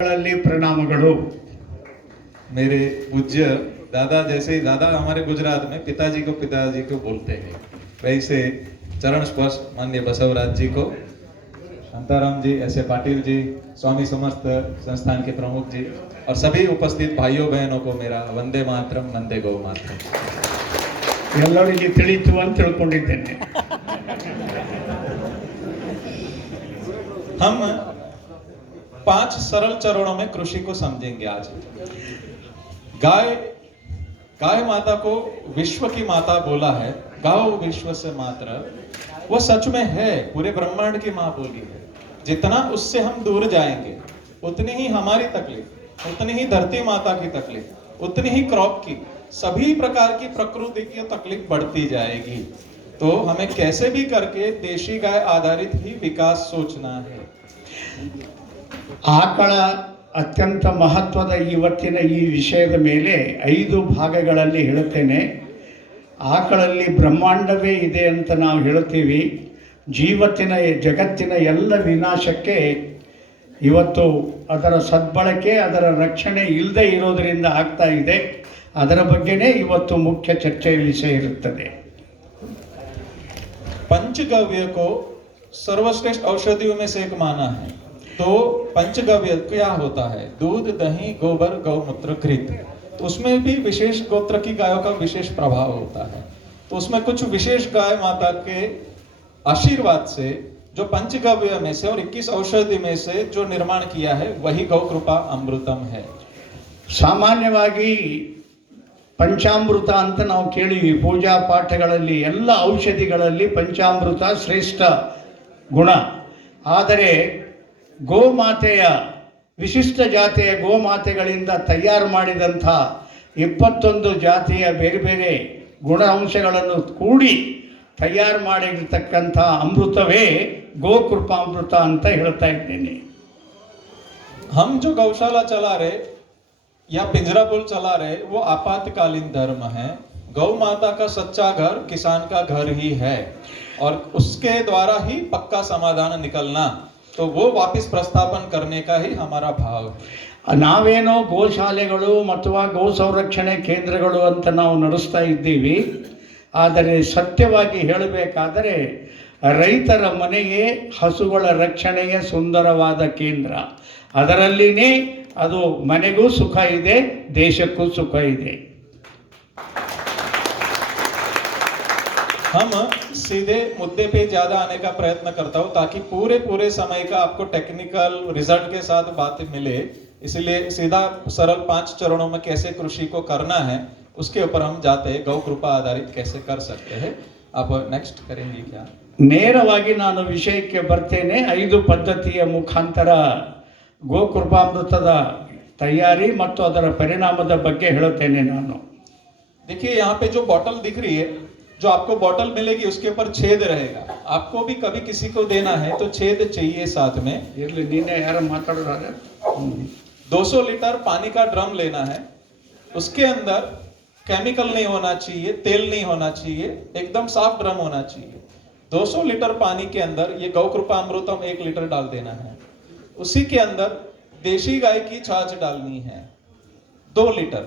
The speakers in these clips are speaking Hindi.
प्रणामಗಳು। मेरे पूज्य दादा, जैसे ही दादा हमारे गुजरात में पिताजी को बोलते हैं, वैसे चरण स्पर्श माननीय बसवराज जी को, शांताराम जी, ऐसे पाटिल जी, स्वामी समस्त संस्थान के प्रमुख जी और सभी उपस्थित भाइयों बहनों को मेरा वंदे मातरम, वंदे गौ मातरम। ಎಲ್ಲರಿಗೆ ತಿಳಿತು ಅಂತ ತಿಳ್ಕೊಂಡಿದ್ದೇನೆ। हम 5 सरल चरणों में कृषि को समझेंगे आज। गाय माता को विश्व की माता बोला है, गाओ विश्व से मात्र, वो सच में है, पूरे ब्रह्मांड की माँ बोली है। जितना उससे हम दूर जाएंगे उतनी ही हमारी तकलीफ, उतनी ही धरती माता की तकलीफ, उतनी ही क्रॉप की, सभी प्रकार की प्रकृति की तकलीफ बढ़ती जाएगी। तो हमें कैसे भी करके देशी गाय आधारित ही विकास सोचना है। ಆಕಳ ಅತ್ಯಂತ ಮಹತ್ವದ ಇವತ್ತಿನ ಈ ವಿಷಯದ ಮೇಲೆ 5 ಭಾಗಗಳಲ್ಲಿ ಹೇಳುತ್ತೇನೆ। ಆಕಳಲ್ಲಿ ಬ್ರಹ್ಮಾಂಡವೇ ಇದೆ ಅಂತ ನಾವು ಹೇಳ್ತೀವಿ। ಜಗತ್ತಿನ ಎಲ್ಲ ವಿನಾಶಕ್ಕೆ ಇವತ್ತು ಅದರ ಸದ್ಬಳಕೆ, ಅದರ ರಕ್ಷಣೆ ಇಲ್ಲದೆ ಇರೋದರಿಂದ ಆಗ್ತಾ ಇದೆ। ಅದರ ಬಗ್ಗೆನೇ ಇವತ್ತು ಮುಖ್ಯ ಚರ್ಚೆಯ ವಿಷಯ ಇರುತ್ತದೆ। पंचगव्य को सर्वश्रेष्ठ औषधियों में से एक माना है। तो पंचगव्य क्या होता है? दूध, दही, गोबर, गौमूत्र, घृत। तो उसमें भी विशेष गोत्र की गायों का विशेष प्रभाव होता है। तो उसमें कुछ विशेष गाय माता के आशीर्वाद से जो पंचगव्य में से और 21 औषधि में से जो निर्माण किया है वही गौ कृपा अमृतम है। ಸಾಮಾನ್ಯವಾಗಿ ಪಂಚಾಮೃತ ಅಂತ ನಾವು ಕೇಳಿವಿ ಪೂಜಾ ಪಾಠಗಳಲ್ಲಿ, ಎಲ್ಲ ಔಷಧಿಗಳಲ್ಲಿ ಪಂಚಾಮೃತ ಶ್ರೇಷ್ಠ ಗುಣ। ಆದರೆ ಗೋಮಾತೆಯ ವಿಶಿಷ್ಟ ಜಾತಿಯ ಗೋಮಾತೆಗಳಿಂದ ತಯಾರು ಮಾಡಿದಂಥ 21 ಜಾತಿಯ ಬೇರೆ ಬೇರೆ ಗುಣ ಅಂಶಗಳನ್ನು ಕೂಡಿ ತಯಾರು ಮಾಡಿರ್ತಕ್ಕಂಥ ಅಮೃತವೇ ಗೋಕೃಪಾಮೃತ ಅಂತ ಹೇಳ್ತಾ ಇದ್ದೇನೆ। हम जो गौशाला चला रहे या पिंजरा पुल चला रहे वो आपातकालीन धर्म है। गौ माता का सच्चा घर किसान का घर ही है और उसके द्वारा ही पक्का समाधान निकलना, तो वो वापस प्रस्थापन करने का ही हमारा भाव। ನಾವೇನೋ ಗೋಶಾಲೆಗಳು ಅಥವಾ ಗೋ ಸಂರಕ್ಷಣೆ ಕೇಂದ್ರಗಳು ಅಂತ ನಾವು ನಡೆಸ್ತಾ ಇದ್ದೀವಿ। ಆದರೆ ಸತ್ಯವಾಗಿ ಹೇಳಬೇಕಾದರೆ ರೈತರ ಮನೆಯೇ ಹಸುಗಳ ರಕ್ಷಣೆಯ ಸುಂದರವಾದ ಕೇಂದ್ರ। ಅದರಲ್ಲಿನೇ ಅದು ಮನೆಗೂ ಸುಖ ಇದೆ, ದೇಶಕ್ಕೂ ಸುಖ ಇದೆ। हम सीधे मुद्दे पे ज्यादा आने का प्रयत्न करता हूँ ताकि पूरे समय का आपको टेक्निकल रिजल्ट के साथ बात मिले। इसलिए सीधा सरल 5 चरणों में कैसे कृषि को करना है उसके ऊपर हम जाते हैं। गौ कृपा आधारित कैसे कर सकते हैं, आप नेक्स्ट करेंगे क्या? ನೇರವಾಗಿ ನಾನು ವಿಷಯಕ್ಕೆ ಬರ್ತೇನೆ। 5 ಪದ್ಧತಿಯ ಮುಖಾಂತರ ಗೋಕೃಪಾಮೃತದ ತಯಾರಿ ಮತ್ತು ಅದರ ಪರಿಣಾಮದ ಬಗ್ಗೆ ಹೇಳುತ್ತೇನೆ ನಾನು। देखिए यहाँ पे जो बॉटल दिख रही है, जो आपको बॉटल मिलेगी उसके ऊपर छेद रहेगा। आपको भी कभी किसी को देना है तो छेद चाहिए साथ में। इरली नीने यार माताडोरारे 200 लीटर पानी का ड्रम लेना है। उसके अंदर केमिकल नहीं होना चाहिए, तेल नहीं होना चाहिए, एकदम साफ ड्रम होना चाहिए। 200 लीटर पानी के अंदर ये गौ कृपा अमृतम 1 लीटर डाल देना है। उसी के अंदर देशी गाय की छाछ डालनी है 2 लीटर।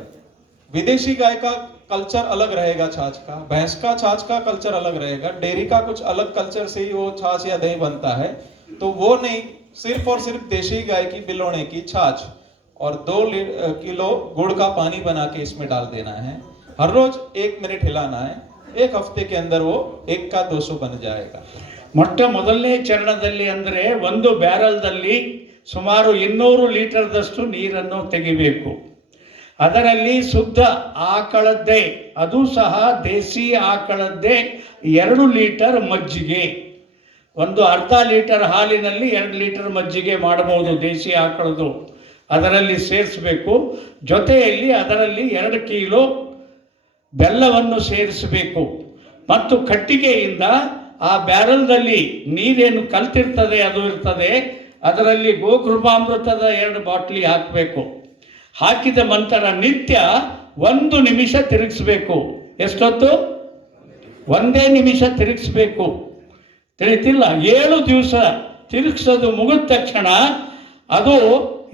विदेशी गाय का कल्चर अलग रहेगा छाछ का, भैंस का छाछ का कल्चर अलग रहेगा, डेयरी का कुछ अलग कल्चर से ही वो छाछ या दही बनता है। तो वो नहीं, सिर्फ और सिर्फ देशी गाय की बिलोने की छाछ और 2 किलो गुड़ का पानी बना के इसमें डाल देना है। हर रोज 1 मिनट हिलाना है। 1 हफ्ते के अंदर वो 1 का 200 बन जाएगा। ಮೊಟ್ಟ ಮೊದಲನೇ ಚರಣದಲ್ಲಿ ಅಂದರೆ ಒಂದು ಬ್ಯಾರಲ್ದಲ್ಲಿ ಸುಮಾರು 200 ಲೀಟರ್ದಷ್ಟು ನೀರನ್ನು ತೆಗಿಬೇಕು। ಅದರಲ್ಲಿ ಶುದ್ಧ ಆಕಳದ್ದೇ, ಅದು ಸಹ ದೇಸಿ ಆಕಳದ್ದೇ 2 ಲೀಟರ್ ಮಜ್ಜಿಗೆ, ಒಂದು ಅರ್ಧ ಲೀಟರ್ ಹಾಲಿನಲ್ಲಿ 2 ಲೀಟರ್ ಮಜ್ಜಿಗೆ ಮಾಡಬಹುದು ದೇಸಿ ಆಕಳದು, ಅದರಲ್ಲಿ ಸೇರಿಸಬೇಕು। ಜೊತೆಯಲ್ಲಿ ಅದರಲ್ಲಿ 2 ಕಿಲೋ ಬೆಲ್ಲವನ್ನು ಸೇರಿಸಬೇಕು ಮತ್ತು ಕಟ್ಟಿಗೆಯಿಂದ ಆ ಬ್ಯಾರಲ್ದಲ್ಲಿ ನೀರೇನು ಕಲ್ತಿರ್ತದೆ ಅದು ಇರ್ತದೆ, ಅದರಲ್ಲಿ ಗೋಕೃಪಾಮೃತದ 2 ಬಾಟ್ಲಿ ಹಾಕಬೇಕು। ಹಾಕಿದ ನಂತರ ನಿತ್ಯ 1 ನಿಮಿಷ ತಿರುಗಿಸ್ಬೇಕು। ಎಷ್ಟೊತ್ತು? 1 ನಿಮಿಷ ತಿರುಗಿಸ್ಬೇಕು, ತಿಳಿತಿಲ್ಲ? 7 ದಿವಸ ತಿರುಗಿಸೋದು ಮುಗಿದ ತಕ್ಷಣ ಅದು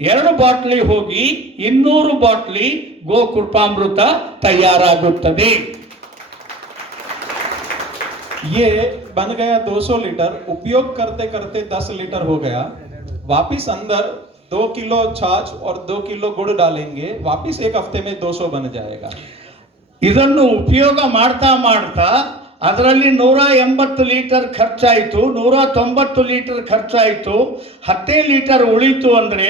2 ಬಾಟ್ಲಿ ಹೋಗಿ 200 ಬಾಟ್ಲಿ ಗೋಕೃಪಾಮೃತ ತಯಾರಾಗುತ್ತದೆ. ये बन गया 200 लीटर, उपयोग करते करते 10 लीटर हो गया, वापिस अंदर 2 किलो छाछ और 2 किलो गुड़ डालेंगे, वापिस 1 हफ्ते में 200 बन जाएगा। ಇದನ್ನು ಉಪಯೋಗ ಮಾಡ್ತಾ ಮಾಡ್ತಾ ಅದರಲ್ಲಿ 180 ಲೀಟರ್ ಖರ್ಚಾಯಿತು, 190 ಲೀಟರ್ ಖರ್ಚಾಯಿತು, 10 ಲೀಟರ್ ಉಳಿತು ಅಂದರೆ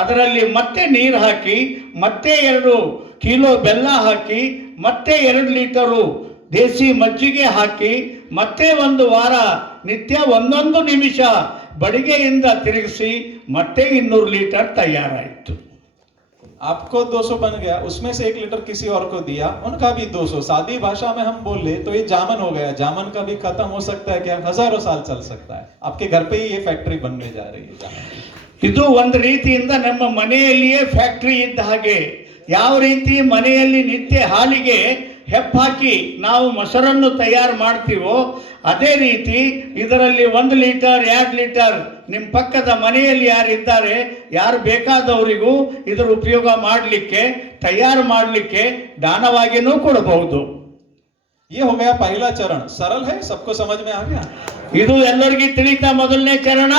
ಅದರಲ್ಲಿ ಮತ್ತೆ ನೀರು ಹಾಕಿ, ಮತ್ತೆ 2 ಕಿಲೋ ಬೆಲ್ಲ ಹಾಕಿ, ಮತ್ತೆ 2 ಲೀಟರು ದೇಸಿ ಮಜ್ಜಿಗೆ ಹಾಕಿ, ಮತ್ತೆ 1 ವಾರ ನಿತ್ಯ 1 ನಿಮಿಷ ಬಡಿಗೆಯಿಂದ ತಿರುಗಿಸಿ ಮತ್ತೆ 200 ಲೀಟರ್ ತಯಾರಾಯಿತು. आपको 200 बन गया, उसमें से 1 लीटर किसी और को दिया, उनका भी 200। सादी भाषा में हम बोले तो ये जामन हो गया। जामन का भी खत्म हो सकता है क्या? हजारों साल चल सकता है। आपके घर पे ही ये फैक्ट्री बनने जा रही है जामन। ಇದು ಒಂದು ರೀತಿಯಿಂದ ನಮ್ಮ ಮನೆಯಲ್ಲಿಯೇ ಫ್ಯಾಕ್ಟರಿ ಇದ್ದ ಹಾಗೆ. ಯಾವ ರೀತಿ ಮನೆಯಲ್ಲಿ ನಿತ್ಯ ಹಾಲಿಗೆ ಹೆಪ್ಪಾಕಿ ನಾವು ಮೊಸರನ್ನು ತಯಾರು ಮಾಡ್ತೀವೋ ಅದೇ ರೀತಿ ಇದರಲ್ಲಿ 1 ಲೀಟರ್ 2 ಲೀಟರ್ ನಿಮ್ಮ ಪಕ್ಕದ ಮನೆಯಲ್ಲಿ ಯಾರಿದ್ದಾರೆ, ಯಾರು ಬೇಕಾದವರಿಗೂ ಇದರ ಉಪಯೋಗ ಮಾಡಲಿಕ್ಕೆ, ತಯಾರು ಮಾಡಲಿಕ್ಕೆ ದಾನವಾಗಿಯೂ ಕೊಡಬಹುದು. ये हो गया पहला चरण। सरल है, सबको समझ में आ गया? ಇದು ಎಲ್ಲರಿಗೂ ತಿಳಿತಾ ಮೊದಲನೇ ಚರಣ?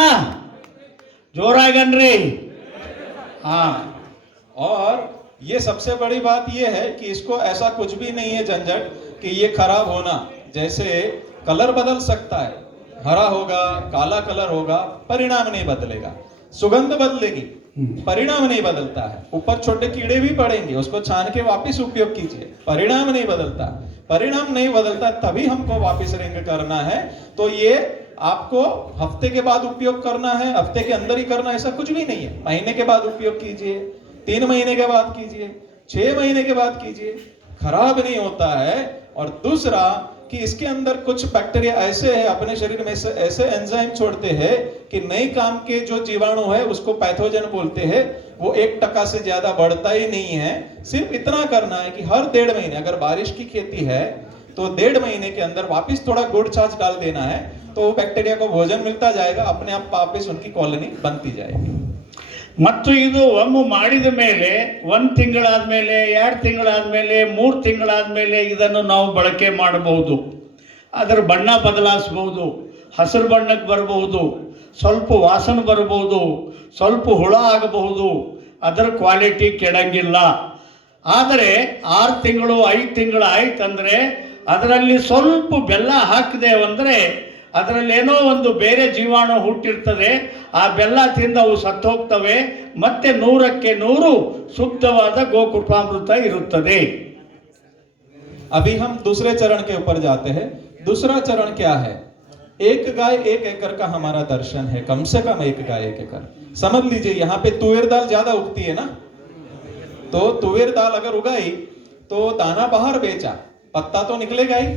ಜೋರಾಗನ್ರಿ. ಹಾ. और ये सबसे बड़ी बात ये है कि इसको ऐसा कुछ भी नहीं है झंझट कि ये खराब होना। जैसे कलर बदल सकता है, हरा होगा, काला कलर होगा, परिणाम नहीं बदलेगा। सुगंध बदलेगी, परिणाम नहीं बदलता है। ऊपर छोटे कीड़े भी पड़ेंगे, उसको छान के वापस उपयोग कीजिए, परिणाम नहीं बदलता। परिणाम नहीं बदलता तभी हमको वापस रिंग करना है। तो ये आपको हफ्ते के बाद उपयोग करना है, हफ्ते के अंदर ही करना, ऐसा कुछ भी नहीं है। महीने के बाद उपयोग कीजिए, 3 महीने के बाद कीजिए, 6 महीने के बाद कीजिए, खराब नहीं होता है। और दूसरा कि इसके अंदर कुछ बैक्टीरिया ऐसे है, अपने शरीर में से ऐसे एंजाइम छोड़ते हैं कि नए काम के जो जीवाणु है उसको पैथोजन बोलते हैं, वो 1% से ज्यादा बढ़ता ही नहीं है। सिर्फ इतना करना है कि हर 1.5 महीने, अगर बारिश की खेती है तो 1.5 महीने के अंदर वापस थोड़ा गुड़ छाछ डाल देना है, तो वो बैक्टीरिया को भोजन मिलता जाएगा, अपने आप वापस उनकी कॉलोनी बनती जाएगी। ಮತ್ತು ಇದು ಒಮ್ಮೆ ಮಾಡಿದ ಮೇಲೆ 1 ತಿಂಗಳಾದ ಮೇಲೆ, 2 ತಿಂಗಳಾದ ಮೇಲೆ, 3 ತಿಂಗಳಾದ ಮೇಲೆ ಇದನ್ನು ನಾವು ಬಳಕೆ ಮಾಡಬಹುದು. ಅದರ ಬಣ್ಣ ಬದಲಾಯಿಸಬಹುದು, ಹಸಿರು ಬಣ್ಣಕ್ಕೆ ಬರಬಹುದು, ಸ್ವಲ್ಪ ವಾಸನೆ ಬರಬಹುದು, ಸ್ವಲ್ಪ ಹುಳ ಆಗಬಹುದು, ಅದರ ಕ್ವಾಲಿಟಿ ಕೆಡಂಗಿಲ್ಲ. ಆದರೆ 6 ತಿಂಗಳು 5 ತಿಂಗಳು ಆಯ್ತಂದರೆ ಅದರಲ್ಲಿ ಸ್ವಲ್ಪ ಬೆಲ್ಲ ಹಾಕಿದೆವು ಅಂದರೆ ಅದರಲ್ಲೇನೋ ಒಂದು ಬೇರೆ ಜೀವಾಣು ಹುಟ್ಟಿರ್ತದೆ, ಆ ಬೆಲ್ಲ ತಿಂದು ಅವು ಸತ್ತು ಹೋಗ್ತವೆ, ಮತ್ತೆ 100ಕ್ಕೆ 100 ಶುದ್ಧವಾದ ಗೋಕೃಪಾಮೃತ ಇರುತ್ತದೆ. अभी हम दूसरे चरण के ऊपर जाते हैं। दूसरा चरण क्या है? 1 गाय 1 एकड़ का हमारा दर्शन है, कम से कम 1 गाय 1 एकड़। समझ लीजिए, यहाँ पे तुवेर दाल ज्यादा उगती है ना, तो तुवेर दाल अगर उगाई तो दाना बाहर बेचा, पत्ता तो निकलेगा ही,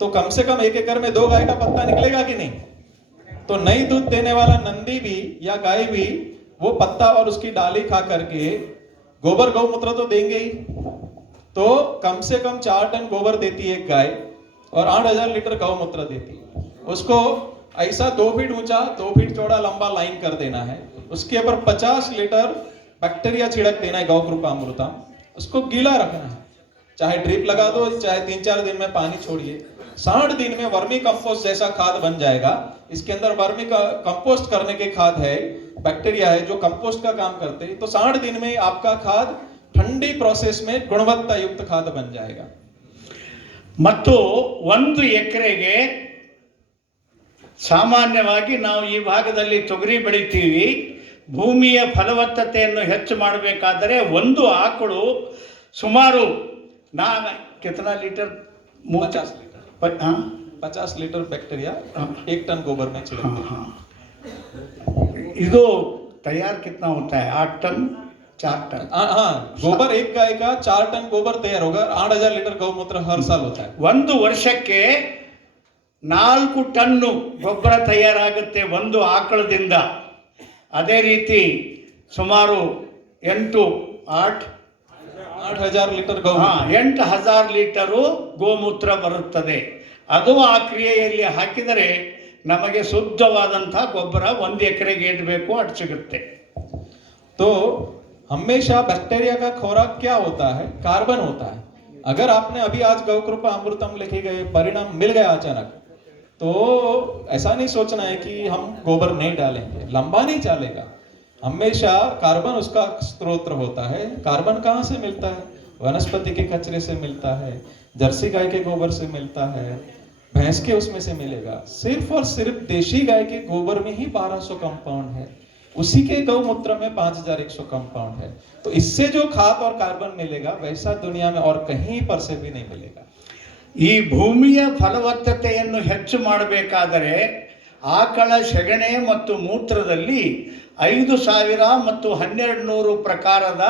तो कम से कम 1 एकड़ में 2 गाय का पत्ता निकलेगा कि नहीं? तो नई दूध देने वाला नंदी भी या गाय भी वो पत्ता और उसकी डाली खा करके गोबर गौमूत्र तो देंगे ही। तो कम से कम 4 टन गोबर देती है एक गाय और 8000 लीटर गौमूत्र देती है। उसको ऐसा 2 फीट ऊंचा 2 फीट चौड़ा लंबा लाइन कर देना है, उसके ऊपर 50 लीटर बैक्टीरिया छिड़क देना है गौकृपामृतम, उसको गीला रखना है, चाहे ड्रिप लगा दो, चाहे 3-4 दिन में पानी छोड़िए। 60 दिन में वर्मी कंपोस्ट जैसा खाद बन जाएगा। इसके अंदर वर्मी का कंपोस्ट करने के खाद है, बैक्टीरिया है जो कंपोस्ट का काम करते हैं। तो 60 दिन में आपका खाद ठंडी प्रोसेस में गुणवत्ता युक्त खाद बन जाएगा। ಮತ್ತು 1 ಎಕರೆಗೆ ಸಾಮಾನ್ಯವಾಗಿ ನಾವು ಈ ಭಾಗದಲ್ಲಿ ತೊಗರಿ ಬೆಳಿತೀವಿ. ಭೂಮಿಯ ಫಲವತ್ತತೆಯನ್ನು ಹೆಚ್ಚು ಮಾಡಬೇಕಾದರೆ 1 ಆಕಳು ಸುಮಾರು कितना litre? 50 litre. 50 litre bacteria 1 ton गोबर में छिड़कते हैं। ಇದು तैयार कितना होता है? 8 टन 4 टन। हाँ, गोबर 1 गाय का 4 टन गोबर तैयार होगा। 8000 लीटर गौमूत्र हर साल होता है। 1 ವರ್ಷಕ್ಕೆ 4 ಟನ್ನು ಗೊಬ್ಬರ ತಯಾರಾಗುತ್ತೆ 1 ಆಕಳದಿಂದ. ಅದೇ ರೀತಿ ಸುಮಾರು 8000 ಲೀಟರ್ ಗೋಮೂತ್ರ, 8000 ಲೀಟರು ಗೋಮೂತ್ರ ಬರುತ್ತದೆ. ಅದು ಆ ಕ್ರಿಯೆಯಲ್ಲಿ ಹಾಕಿದರೆ ನಮಗೆ ಶುದ್ಧವಾದಂತಹ ಗೊಬ್ಬರ 1 ಎಕರೆಗೆ ಎಷ್ಟು ಬೇಕೋ ಅಷ್ಟು ಸಿಗುತ್ತೆ. तो हमेशा बैक्टीरिया का खुराक क्या होता है? कार्बन होता है। अगर आपने अभी आज गौ कृपा अमृतम लिखे गए परिणाम मिल गया अचानक, तो ऐसा नहीं सोचना है कि हम गोबर नहीं डालेंगे, लंबा नहीं चलेगा। हमेशा कार्बन उसका स्रोत होता है। कार्बन कहाँ से मिलता है? वनस्पति के कचरे से मिलता है, जर्सी गाय के गोबर से मिलता है, भैंस के उसमें से मिलेगा। सिर्फ और सिर्फ देशी गाय के गोबर में ही 1200 कंपाउंड है, उसी के गौमूत्र में 5100 कंपाउंड है। तो इससे जो खाद और कार्बन मिलेगा वैसा दुनिया में और कहीं पर से भी नहीं मिलेगा। ಈ ಭೂಮಿಯ ಫಲವತ್ತತೆಯನ್ನು ಹೆಚ್ಚು ಮಾಡಬೇಕಾದರೆ ಆಕಳ ಸೆಗಣೆ ಮತ್ತು ಮೂತ್ರದಲ್ಲಿ 5000 ಮತ್ತು 1200 ಪ್ರಕಾರದ